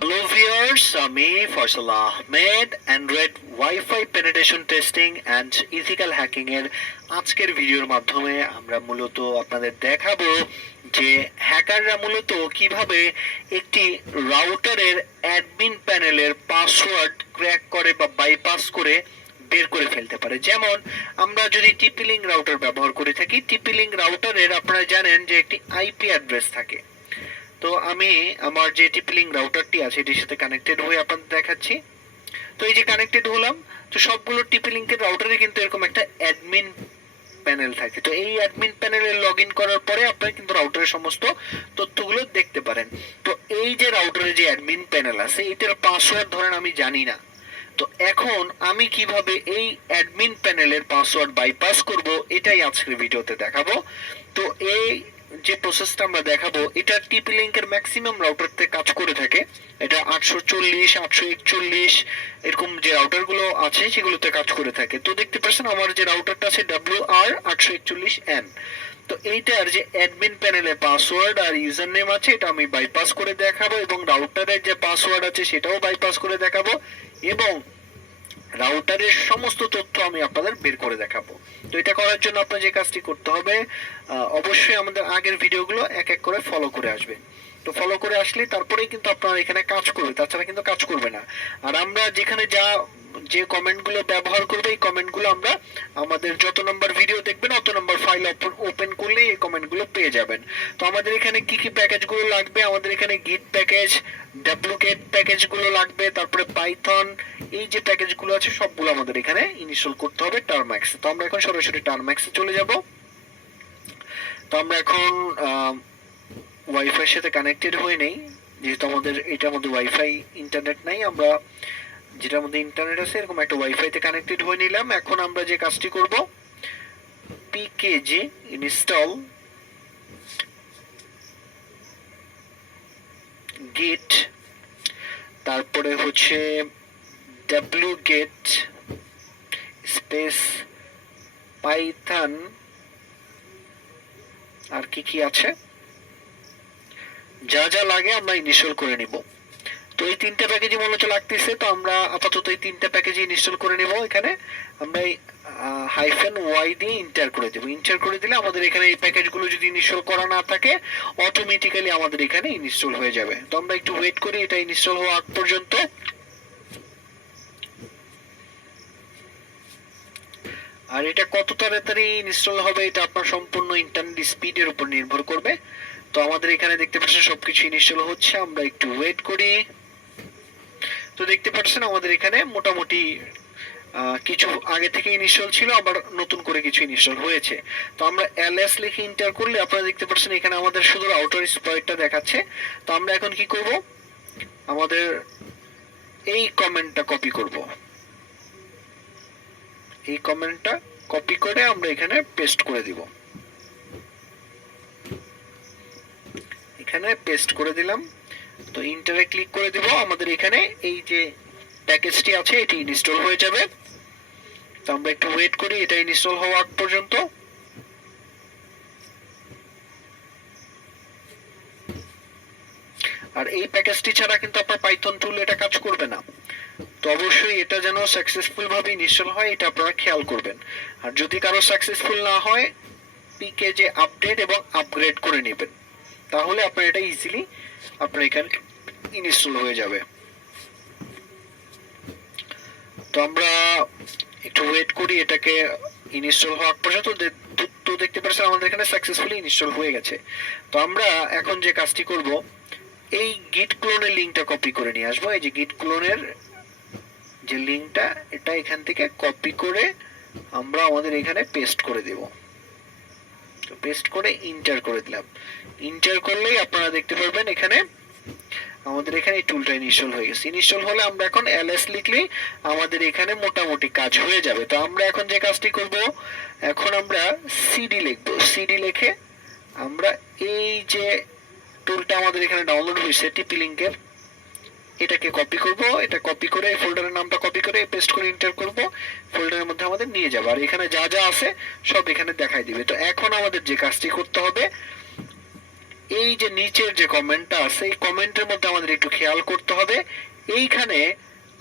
Hello viewers, আমি Faisal Ahmed Android wifi penetration testing and ethical hacking এর আজকের ভিডিওর মাধ্যমে আমরা মূলত আপনাদের দেখাবো যে হ্যাকাররা মূলত কিভাবে একটি রাউটারের অ্যাডমিন প্যানেলের পাসওয়ার্ড ক্র্যাক করে বা বাইপাস করে বের করে ফেলতে পারে। যেমন আমরা যদি টিপি লিঙ্ক রাউটার ব্যবহার করে থাকি, টিপি লিঙ্ক রাউটারের আপনারা জানেন যে একটি আইপি অ্যাড্রেস থাকে। তো আমি আমার যে টিপি লিঙ্ক রাউটারটি আছে এটির সাথে কানেক্টেড হয়ে আপনাদের দেখাচ্ছি। তো এই যে কানেক্টেড হলাম, তো সবগুলো টিপি লিঙ্কের রাউটারে কিন্তু এরকম একটা অ্যাডমিন প্যানেল থাকে। তো এই অ্যাডমিন প্যানেলে লগ ইন করার পরে আপনারা কিন্তু রাউটারের সমস্ত তথ্যগুলো দেখতে পারেন। তো এই যে রাউটারে যে অ্যাডমিন প্যানেল আছে এটার পাসওয়ার্ড ধরেন আমি জানি না, তো এখন আমি কিভাবে এই অ্যাডমিন প্যানেলের পাসওয়ার্ড বাইপাস করব এটাই আজকের ভিডিওতে দেখাবো। তো এই যে প্রসেসটা আমরা দেখাবো এটা টিপি লিঙ্কের ম্যাক্সিমাম রাউটারতে কাজ করে থাকে। এটা 840 841 এরকম যে রাউটারগুলো আছে সেগুলোতে কাজ করে থাকে। তো দেখতে পাচ্ছেন আমার যে রাউটারটা আছে WR841N। তো এইটার যে অ্যাডমিন প্যানেলে পাসওয়ার্ড আর ইউজার নেম আছে এটা আমি বাইপাস করে দেখাবো, এবং রাউটারের যে পাসওয়ার্ড আছে সেটাও বাইপাস করে দেখাবো, এবং রাউটারের সমস্ত তথ্য আমি আপনাদের বের করে দেখাবো। তো এটা করার জন্য আপনার যে কাজটি করতে হবে, অবশ্যই আমাদের আগের ভিডিওগুলো এক এক করে ফলো করে আসবেন। তো ফলো করে আসলে তারপরেই কিন্তু আপনারা এখানে কাজ করবে, তাছাড়া কিন্তু কাজ করবে না। আর আমরা যেখানে যে কমেন্টগুলো ব্যবহার করবে এই কমেন্টগুলো আমরা আমাদের যত নম্বর ভিডিও দেখবেন অত নম্বর ফাইল ওপেন করলে এই কমেন্টগুলো পেয়ে যাবেন। তো আমাদের এখানে কি কি প্যাকেজগুলো লাগবে, আমাদের এখানে গিট প্যাকেজ, ডব্লুগেট প্যাকেজগুলো লাগবে, তারপরে পাইথন, এই যে প্যাকেজগুলো আছে সবগুলো আমাদের এখানে ইনস্টল করতে হবে টার্ম্যাক্সে। তো আমরা এখন সরাসরি টার্ম্যাক্সে চলে যাব। তো আমরা এখন ওয়াইফাই এর সাথে কানেক্টেড হয়ে নেই, যেহেতু আমাদের এটার মধ্যে ওয়াইফাই ইন্টারনেট নাই। আমরা যেটার মধ্যে ইন্টারনেট আছে এরকম একটা ওয়াইফাইতে কানেক্টেড হয়ে নিলাম। এখন আমরা যে কাজটি করব, পিকেজি ইনস্টল গিট, তারপরে হচ্ছে wget স্পেস পাইথন, আর কি কি আছে যা যা লাগে আমরা ইনস্টল করে নিব। তো এই তিনটা প্যাকেজই মূলত লাগতেছে, তো আমরা আপাতত এই তিনটা প্যাকেজই ইনস্টল করে নিব। এখানে আমরা এই -y দিয়ে ইন্টার করে দেব। ইন্টার করে দিলে আমাদের এখানে এই প্যাকেজগুলো যদি ইনস্টল করা না থাকে অটোমেটিক্যালি আমাদের এখানে ইনস্টল হয়ে যাবে। তো আমরা একটু ওয়েট করি এটা ইনস্টল হওয়া আগ পর্যন্ত। আর এটা কত তাড়াতাড়ি ইনস্টল হবে এটা আপনার সম্পূর্ণ ইন্টারনেট স্পিডের উপর নির্ভর করবে। তো আমাদের এখানে দেখতে পাচ্ছেন সবকিছু ইনস্টল হচ্ছে, আমরা একটু ওয়েট করি। তো দেখতে পাচ্ছেন আমাদের এখানে মোটামুটি কিছু আগে থেকে ইনস্টল ছিল, আবার নতুন করে কিছু ইনস্টল হয়েছে। তো আমরা ls লিখে এন্টার করলে আপনারা দেখতে পাচ্ছেন এখানে আমাদের শুধু রাউটার স্প্লয়েটটা দেখাচ্ছে। তো আমরা এখন কি করব, আমাদের এই কমেন্টটা কপি করব। এই কমেন্টটা কপি করে আমরা এখানে পেস্ট করে দিব। এখানে পেস্ট করে দিলাম। তো ইন্টারে ক্লিক করে দিব। আমাদের এখানে এই যে প্যাকেজটি আছে এটি ইনস্টল হয়ে যাবে। তো আমরা একটু ওয়েট করি এটা ইনস্টল হওয়া আগ পর্যন্ত। আর এই প্যাকেজটি ছাড়া কিন্তু আপনার পাইথন টুল এটা কাজ করবে না। তো অবশ্যই এটা যেন সাকসেসফুল ভাবে ইনস্টল হয় এটা আপনারা খেয়াল করবেন। আর যদি কারো সাকসেসফুল না হয় পিকেজে আপডেট এবং আপগ্রেড করে নেবেন, তাহলে আপনার এটা ইজিলি আপনার এখানে ইনস্টল হয়ে যাবে। তো আমরা একটু ওয়েট করি এটাকে ইনস্টল হওয়া পর্যন্ত। তো দেখতে পাচ্ছেন আমাদের এখানে সাকসেসফুলি ইনস্টল হয়ে গেছে। তো আমরা এখন যে কাজটি করব, এই গিট ক্লোনের লিংকটা কপি করে নিয়ে আসবো। এই যে গিট ক্লোনের যে লিংকটা এটা এখান থেকে কপি করে আমরা আমাদের এখানে পেস্ট করে দেব। তো পেস্ট করে ইন্টার করে দিলাম। ইন্টার করলেই আপনারা দেখতে পারবেন এখানে আমাদের এখানে এই টুলটা ইনস্টল হয়ে গেছে। ইনস্টল হলে আমরা এখন ls লিখলেই আমাদের এখানে মোটামুটি কাজ হয়ে যাবে। তো আমরা এখন যে কাজটি করব, এখন আমরা সিডি লিখব। সিডি লিখে আমরা এই যে টুলটা আমাদের এখানে ডাউনলোড হয়েছে টিপি লিংকের, এটাকে কপি করব। এটা কপি করে এই ফোল্ডারের নামটা কপি করে পেস্ট করে এন্টার করব। ফোল্ডারের মধ্যে আমাদের নিয়ে যাবে, আর এখানে যা যা আছে সব এখানে দেখাই দিবে। তো এখন আমাদের যে কাজটি করতে হবে, এই যে নিচের যে কমেন্টটা আছে এই কমেন্টের মধ্যে আমাদের একটু খেয়াল করতে হবে, এইখানে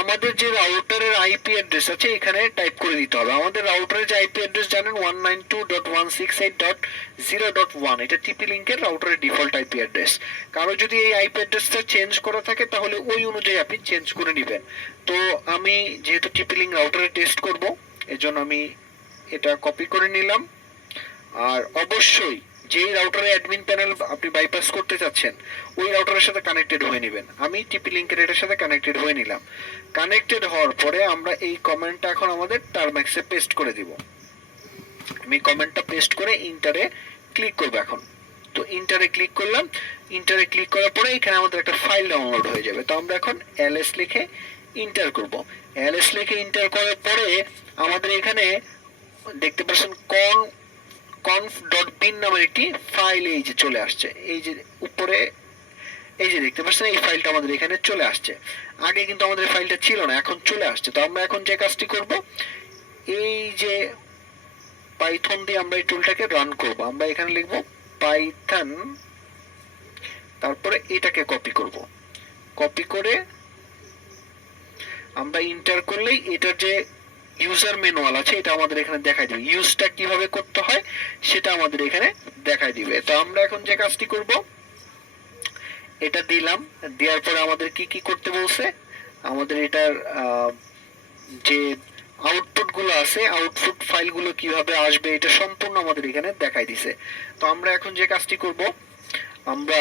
আমাদের যে রাউটারের আইপি অ্যাড্রেস আছে এখানে টাইপ করে দিতে হবে। আমাদের রাউটারের যে আইপি অ্যাড্রেস জানেন 192.168.0.1, এটা টিপি লিংকের রাউটারের ডিফল্ট আইপি অ্যাড্রেস। কারো যদি এই আইপি অ্যাড্রেসটা চেঞ্জ করা থাকে তাহলে ওই অনুযায়ী আপনি চেঞ্জ করে নেবেন। তো আমি যেহেতু টিপি লিংক রাউটারে টেস্ট করব এজন্য আমি এটা কপি করে নিলাম। আর অবশ্যই যেই রাউটারে অ্যাডমিন প্যানেল আপনি বাইপাস করতে চাচ্ছেন ওই রাউটারের সাথে কানেক্টেড হয়ে নেবেন। আমি টিপি লিংকের এটার সাথে কানেক্টেড হয়ে নিলাম। কানেক্টেড হওয়ার পরে আমরা এই কমেন্টটা এখন আমাদের টারম্যাক্সে পেস্ট করে দিব। আমি কমেন্টটা পেস্ট করে ইন্টারে ক্লিক করব এখন। তো ইন্টারে ক্লিক করলাম। ইন্টারে ক্লিক করার পরে এখানে আমাদের একটা ফাইল ডাউনলোড হয়ে যাবে। তো আমরা এখন ls লিখে ইন্টার করব। ls লিখে ইন্টার করার পরে আমাদের এখানে দেখতে পাচ্ছেন conf.bin নামের একটি ফাইল এই যে চলে আসছে। এই যে উপরে এই যে দেখতে পাচ্ছেন এই ফাইলটা আমাদের এখানে চলে আসছে। আগে কিন্তু আমাদের ফাইলটা ছিল না, এখন চলে আসছে। তো আমরা এখন যে কাজটি করব, এই যে পাইথন দিয়ে আমরা এই টুলটাকে রান করব। আমরা এখানে লিখব পাইথন, তারপরে এটাকে কপি করব। কপি করে আমরা ইন্টার করলেই এটার যে ইউজার ম্যানুয়াল আছে এটা আমাদের এখানে দেখাই দিবে। ইউজটা কিভাবে করতে হয় সেটা আমাদের এখানে দেখাই দিবে। তো আমরা এখন যে কাজটি করব, এটা দিলাম। দেওয়ার পরে আমাদের কি কি করতে বলছে, আমাদের এটার যে আউটপুট গুলো আছে আউটপুট ফাইলগুলো কিভাবে আসবে এটা সম্পূর্ণ আমাদের এখানে দেখাই দিছে। তো আমরা এখন যে কাজটি করব, আমরা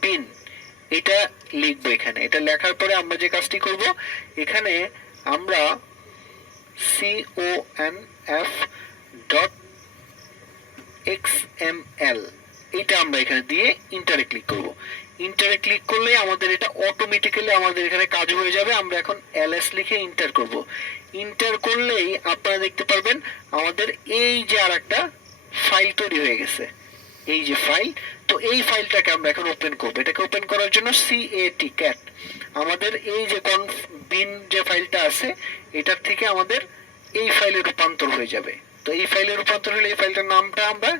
conf.bin এটা লিখবো এখানে। এটা লেখার পরে আমরা যে কাজটি করব, এখানে আমরা conf.xml এটা আমরা এখানে দিয়ে ইন্টারে ক্লিক করব। ইন্টারে ক্লিক করলে আমাদের এটা অটোমেটিক্যালি আমাদের এখানে কাজ হয়ে যাবে। আমরা এখন ls লিখে ইন্টার করব। ইন্টার করলেই আপনারা দেখতে পারবেন আমাদের এই যে আরেকটা ফাইল তৈরি হয়ে গেছে, এই যে ফাইল। তো এই ফাইলটাকে আমরা এখন ওপেন করব। এটাকে ওপেন করার জন্য cat আমাদের এই যে conf.bin যে ফাইলটা আছে এটার থেকে আমাদের এই ফাইলে রূপান্তর হয়ে যাবে। তো এই ফাইলে রূপান্তর হলে এই ফাইলটার নামটা আমরা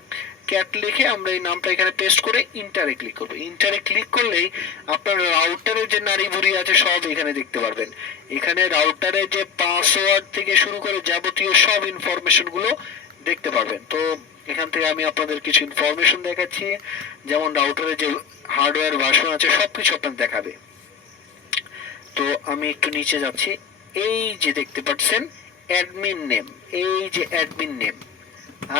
ক্যাট লিখে আমরা এই নামটা এখানে পেস্ট করে ইন্টারে ক্লিক করব। ইন্টারে ক্লিক করলেই আপনার রাউটারের যে নাড়ি ভুড়ি আছে সব এখানে দেখতে পারবেন। এখানে রাউটারের যে পাসওয়ার্ড থেকে শুরু করে যাবতীয় সব ইনফরমেশন গুলো দেখতে পারবেন। তো এখান থেকে আমি আপনাদের কিছু ইনফরমেশন দেখাচ্ছি, যেমন রাউটারের যে হার্ডওয়্যার ভার্সন আছে সবকিছু আপনাদের দেখাবে। তো আমি একটু নিচে যাচ্ছি। এই যে দেখতে পাচ্ছেন অ্যাডমিন নেম, এই যে অ্যাডমিন নেম,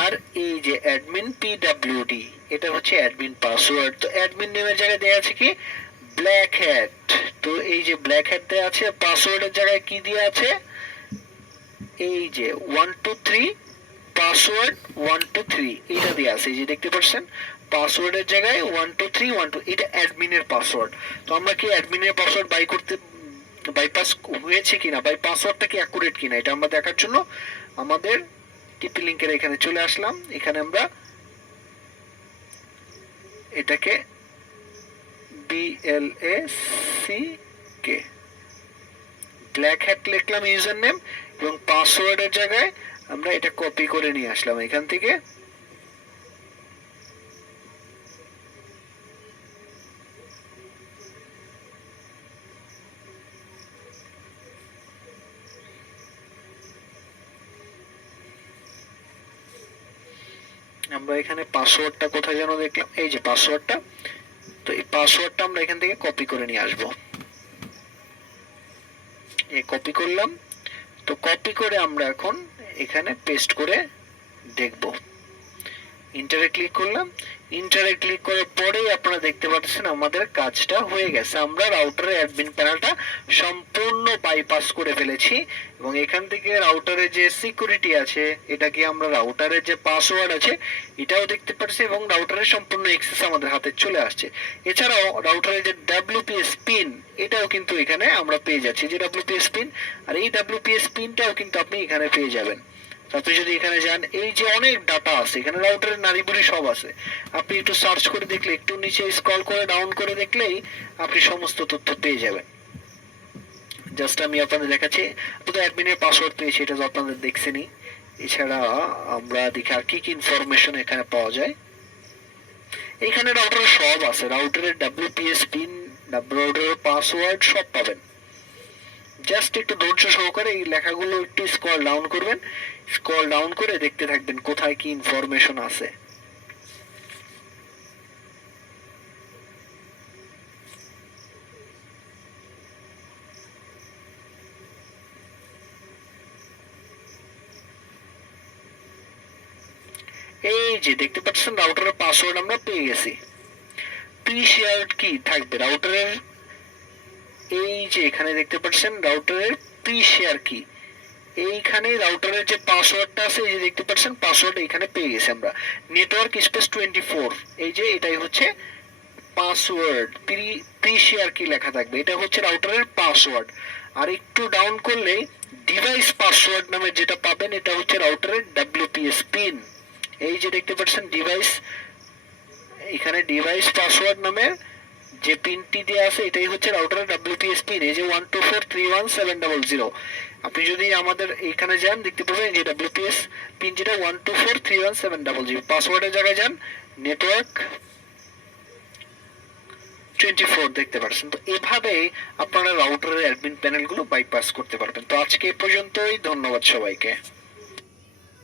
আর এই যে অ্যাডমিন pwd এটা হচ্ছে অ্যাডমিন পাসওয়ার্ড। তো অ্যাডমিন নেমের জায়গায় দেয়া আছে কি ব্ল্যাক হ্যাট। তো এই যে ব্ল্যাক হ্যাট দেয়া আছে। পাসওয়ার্ডের জায়গায় কি দেয়া আছে, এই যে 123 পাসওয়ার্ড 123 এটা দেয়া আছে। এই যে দেখতে পাচ্ছেন পাসওয়ার্ডের জায়গায় 12312 এটা অ্যাডমিনের পাসওয়ার্ড। তো আমরা কি অ্যাডমিনের পাসওয়ার্ড বাইপাস হয়েছে কিনা, বাই পাসওয়ার্ডটা কি অ্যাকুরেট কিনা এটা আমরা দেখার জন্য আমাদের টিপি লিংকের এখানে চলে আসলাম। এখানে আমরা এটাকে BLACK ব্ল্যাক হ্যাট লিখলাম ইউজার নেম, এবং পাসওয়ার্ডের জায়গায় আমরা এটা কপি করে নিয়ে আসলাম এখান থেকে। আমরা এখানে পাসওয়ার্ডটা কোথায় যেন দেখলাম, এই যে পাসওয়ার্ডটা। তো এই পাসওয়ার্ডটা আমরা এখান থেকে কপি করে নিয়ে আসব। এই কপি করলাম। তো কপি করে আমরা এখন এখানে পেস্ট করে দেখব। ইন্টারে ক্লিক করলাম। ইন্টারে ক্লিক করার পরেই আপনারা দেখতে পাচ্ছেন আমাদের কাজটা হয়ে গেছে। আমরা রাউটারের অ্যাডমিন প্যানেলটা সম্পূর্ণ বাইপাস করে ফেলেছি, এবং এখান থেকে রাউটারের যে সিকিউরিটি আছে, এটা কি আমরা রাউটারের যে পাসওয়ার্ড আছে এটাও দেখতে পাচ্ছি, এবং রাউটারের সম্পূর্ণ অ্যাক্সেস আমাদের হাতে চলে আসছে। এছাড়াও রাউটারের যে WPS পিন এটাও কিন্তু এখানে আমরা পেয়ে যাচ্ছি, যে WPS পিন, আর এই WPS পিনটাও কিন্তু আপনি এখানে পেয়ে যাবেন। আপনি যদি এখানে যান, এই যে অনেক ডাটা আছে এখানে, রাউটারের নাড়িভুড়ি সব আছে। আপনি একটু সার্চ করে দেখলে, একটু নিচে স্ক্রল করে ডাউন করে দেখলেই আপনি সমস্ত তথ্য পেয়ে যাবেন। জাস্ট আমি আপনাদের দেখাচ্ছি। তো অ্যাডমিনের পাসওয়ার্ড পেয়েছি, এটা তো আপনাদের দেখছেনই। এছাড়া আমরা দেখি আর কি কি ইনফরমেশন এখানে পাওয়া যায়। এখানে রাউটারের সব আছে, রাউটারের WPS পিন, রাউটারের পাসওয়ার্ড সব পাবেন। জাস্ট একটু ধৈর্য সহকারে এই লেখাগুলো একটু স্ক্রল ডাউন করবেন, স্ক্রল ডাউন করে দেখতে থাকবেন কোথায় কি ইনফরমেশন আছে। এই যে দেখতে পাচ্ছেন রাউটারের পাসওয়ার্ড আমরা পেয়ে গেছি। প্রি শেয়ার্ড কি থাকবে রাউটারের, এই যে এখানে দেখতে পাচ্ছেন রাউটারের প্রি শেয়ার কি, এইখানে রাউটারের যে পাসওয়ার্ডটা আছে এই যে দেখতে পাচ্ছেন পাসওয়ার্ড এখানে পেয়ে গেছি আমরা। নেটওয়ার্ক স্পেস 24, এই যে এটাই হচ্ছে পাসওয়ার্ড। প্রি শেয়ার কি লেখা থাকবে, এটা হচ্ছে রাউটারের পাসওয়ার্ড। আর একটু ডাউন করলে ডিভাইস পাসওয়ার্ড নামে যেটা পাবেন এটা হচ্ছে রাউটারের WPS পিন। এই যে দেখতে পাচ্ছেন ডিভাইস, এখানে ডিভাইস পাসওয়ার্ড নামে যে পিনটি দেওয়া আছে এটাই হচ্ছে রাউটারের WPS পিন। এই যে 124317000, আপনি যদি আমাদের এখানে যান দেখতে পাবেন যে WPS পিন যেটা 124317000, পাসওয়ার্ডের জায়গায় যান নেটওয়ার্ক 24 দেখতে পাচ্ছেন। তো এভাবে আপনারা রাউটারের অ্যাডমিন প্যানেলগুলো বাইপাস করতে পারবেন। তো আজকে এই পর্যন্তই, ধন্যবাদ সবাইকে।